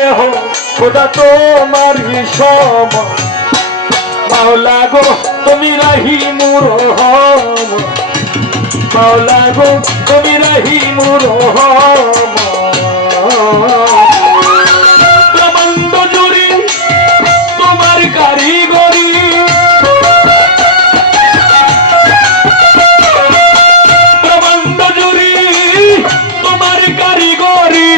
কেহ খোদা তোমার সম মাওলা গো তুমি রাহিমুর রহম মাওলা গো তুমি রাহিমুর রহম ব্রহ্মাণ্ড জুড়ে তোমার কারিগরি ব্রহ্মাণ্ড জুড়ে তোমার কারিগরি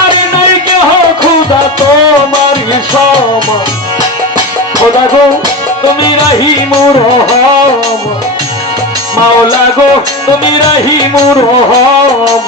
আরে নাই কেহ খোদা তোমার সম খোদা গো তুমি রাহিমুর রহম মাওলা গো তুমি রাহিমুর রহম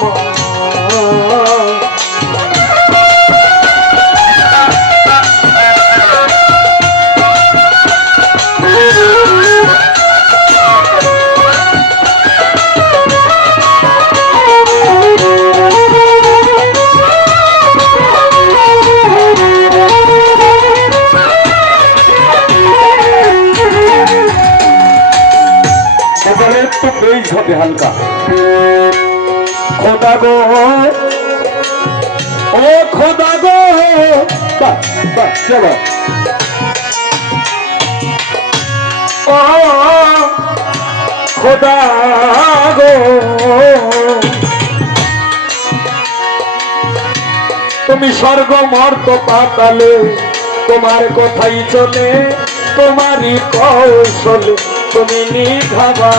হবে হালকা খোদা গো ও খোদা গো ও খোদা গো তুমি স্বর্গ মর্ত পাতালে তোমার কথাই চলে তোমারই কৌশলে তুমি নিধাবা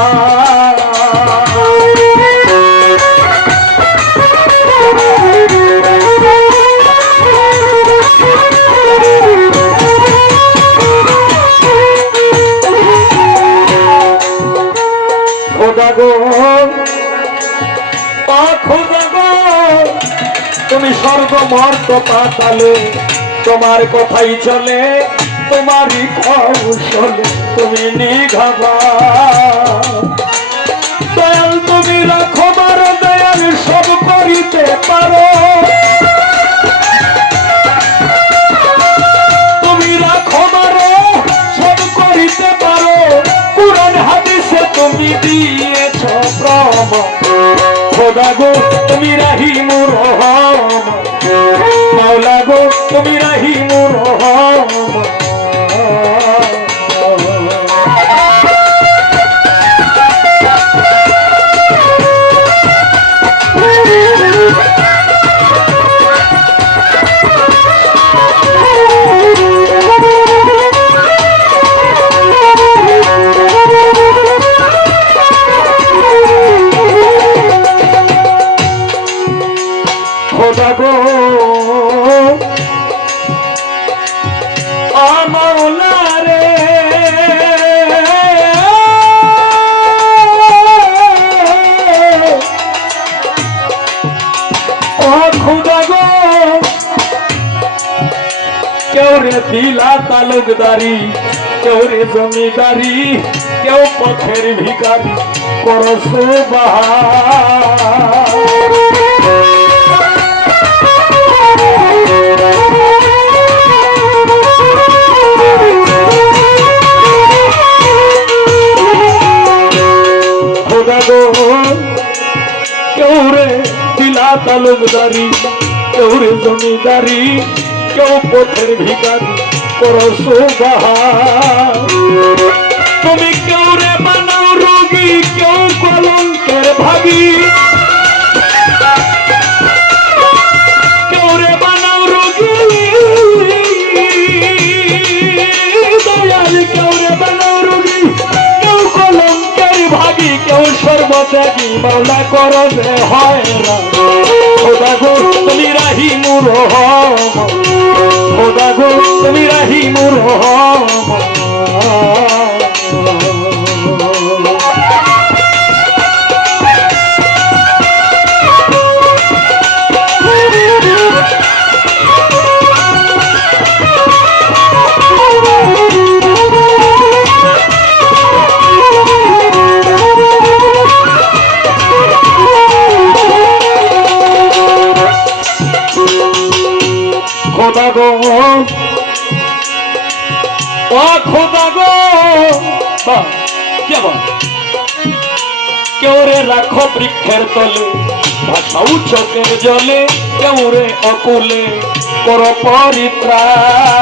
খোদা গো খোদা গো তুমি স্বর্গ মর্ত পাতালে তোমার কথাই চলে তোমারই কৌশলে তুমি নিঘাবা দয়াল তুমি রাখো মার দয়াল সব করিতে পারো তুমি রাখো মারো সব করিতে পারো কুরআন হাদিসে তুমি দিয়েছ প্রমাণ খোদা গো তুমি রাহিমুর রহম মাওলা গো তুমি রাহিমুর রহম খোদা গো মাওলা রে ও খোদা গো কেউ রে দিলা তালুকদারি কেউ রে জমিদারি কেউ পথের ভিখারি করো সুবহান কেউ রে দিলা তালুকদারি কেউ রে জমিদারি কেউ পথের ভিখারি করো সুবহান তুমি কেউ রে বানাও রোগী কেউ কলঙ্কের ভাগী কেউ রে বানাও রোগী দয়াল কেউ রে বানাও রোগী কেউ কলঙ্কের ভাগী কেউ সর্বত্যাগী মাওলা করো যে হয় না খোদা গো তুমি রাহিমুর রহম খোদা গো তুমি রাহিমুর রহম খোদা গো ও খোদা গো কেউ রে রাখো বৃক্ষের তলে ভাসাও চোখের জলে কেউ রে অকুলে কর পরিত্রাণ।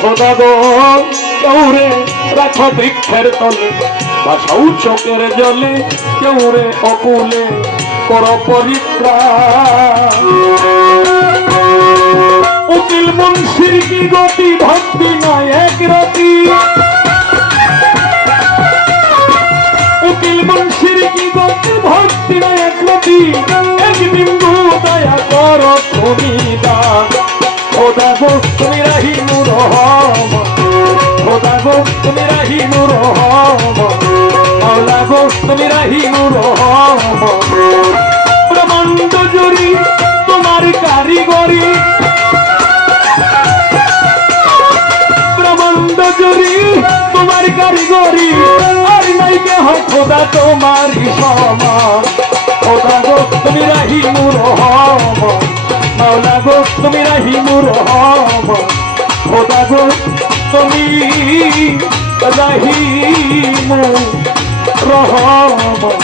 খোদা গো কেউরে রাখো বৃক্ষের তলে, বাসাও চোখের জলে, কেউরে অকুলে কর পরিত্রাণ। উকিল মুন্সির কি গতি, ভক্তি নয় এক রতি, উকিল মুন্সির কি গতি, ভক্তি নয় এক রতি, একদিন গো দয়া কর তুমি দান। খোদা গো তুমি রাহিমুর রহমান, খোদা গো তুমি রাহিমুর রহমান, মাওলা গো তুমি রাহিমুর রহমান। ব্রহ্মাণ্ড জুড়ি তোমার কারিগরি, ব্রহ্মাণ্ড জুড়ি তোমার কারিগরি, আর নাই কেহ খোদা তোমারই সমান। খোদা গো তুমি রাহিমুর রহমান, মাওলা গো তুমি রাহিমুর রহমান, খোদা গো তুমি রাহিমুর রহমান।